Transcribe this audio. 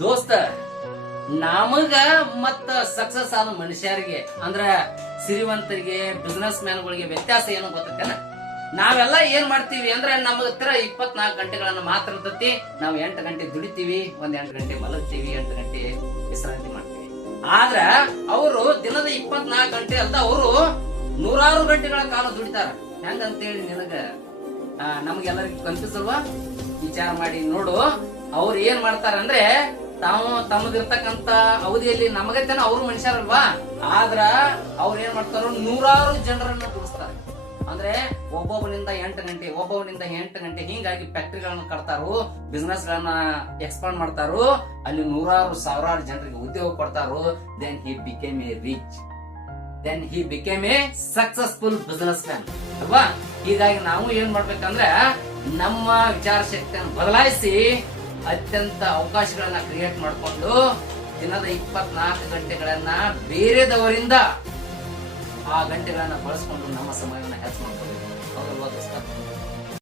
ದೋಸ್ತ, ನಮಗ ಮತ್ತ ಸಕ್ಸಸ್ ಆದ ಮನುಷ್ಯರಿಗೆ ಅಂದ್ರ ಸಿರಿವಂತರಿಗೆ ಬಿಸಿನೆಸ್ ಮ್ಯಾನ್ಗಳಿಗೆ ವ್ಯತ್ಯಾಸ ಏನು ಗೊತ್ತೇನ? ನಾವೆಲ್ಲ ಏನ್ ಮಾಡ್ತೀವಿ ಅಂದ್ರೆ ನಮಗ ಹತ್ರ 24 ಗಂಟೆಗಳನ್ನ ಮಾತ್ರ ಇರ್ತತಿ. ನಾವು 8 ಗಂಟೆ ದುಡಿತೀವಿ, 8 ಗಂಟೆ ಮಲಗ್ತೀವಿ, 8 ಗಂಟೆ ವಿಶ್ರಾಂತಿ ಮಾಡ್ತೀವಿ. ಆದ್ರ ಅವರು ದಿನದ 24 ಗಂಟೆ ಅಲ್ದ ಅವರು 100 ಗಂಟೆಗಳ ಕಾಲ ದುಡಿತಾರ. ಹೆಂಗಂತೇಳಿ ನಿನಗ ನಮ್ಗೆಲ್ಲರಿಗೂ ಕನ್ಫ್ಯೂಸ್ ಅಲ್ವಾ? ವಿಚಾರ ಮಾಡಿ ನೋಡು. ಅವ್ರು ಏನ್ ಮಾಡ್ತಾರ ಅಂದ್ರೆ ತಾವು ತಮ್ಮದಿರ್ತಕ್ಕಂತ ಅವಧಿಯಲ್ಲಿ ನಮಗತ್ತೇನ ಅವರು ಮನುಷ್ಯರಲ್ವಾ, ಆದ್ರ ಅವ್ರು ಏನ್ ಮಾಡ್ತಾರ 100 ಜನರನ್ನ ದುಡಿಸ್ತಾರೆ. ಅಂದ್ರೆ ಒಬ್ಬೊಬ್ಬನಿಂದ 8 ಗಂಟೆ, ಒಬ್ಬೊಬ್ಬನಿಂದ 8 ಗಂಟೆ, ಹಿಂಗಾಗಿ ಫ್ಯಾಕ್ಟರಿಗಳನ್ನ ಕಟ್ತಾರು, ಬಿಸ್ನೆಸ್ ಗಳನ್ನ ಎಕ್ಸ್ಪಾಂಡ್ ಮಾಡ್ತಾರು, ಅಲ್ಲಿ 100,000 ಜನರಿಗೆ ಉದ್ಯೋಗ ಕೊಡ್ತಾರು. Then he became a rich, then he became a successful business man ಅಲ್ವಾ? ಹೀಗಾಗಿ ನಾವು ಏನ್ ಮಾಡ್ಬೇಕಂದ್ರೆ ನಮ್ಮ ವಿಚಾರ ಶಕ್ತಿಯನ್ನು ಬದಲಾಯಿಸಿ ಅತ್ಯಂತ ಅವಕಾಶಗಳನ್ನ ಕ್ರಿಯೇಟ್ ಮಾಡಿಕೊಂಡು ದಿನದ 24 ಗಂಟೆಗಳನ್ನ ಬೇರೆದವರಿಂದ ಆ ಗಂಟೆಗಳನ್ನ ಬಳಸ್ಕೊಂಡು ನಮ್ಮ ಸಮಯವನ್ನು ಹೆಚ್ಚು ಮಾಡ್ಕೋಬೇಕು. ಹೌದಲ್ವಾ ದೋಸ್ತ?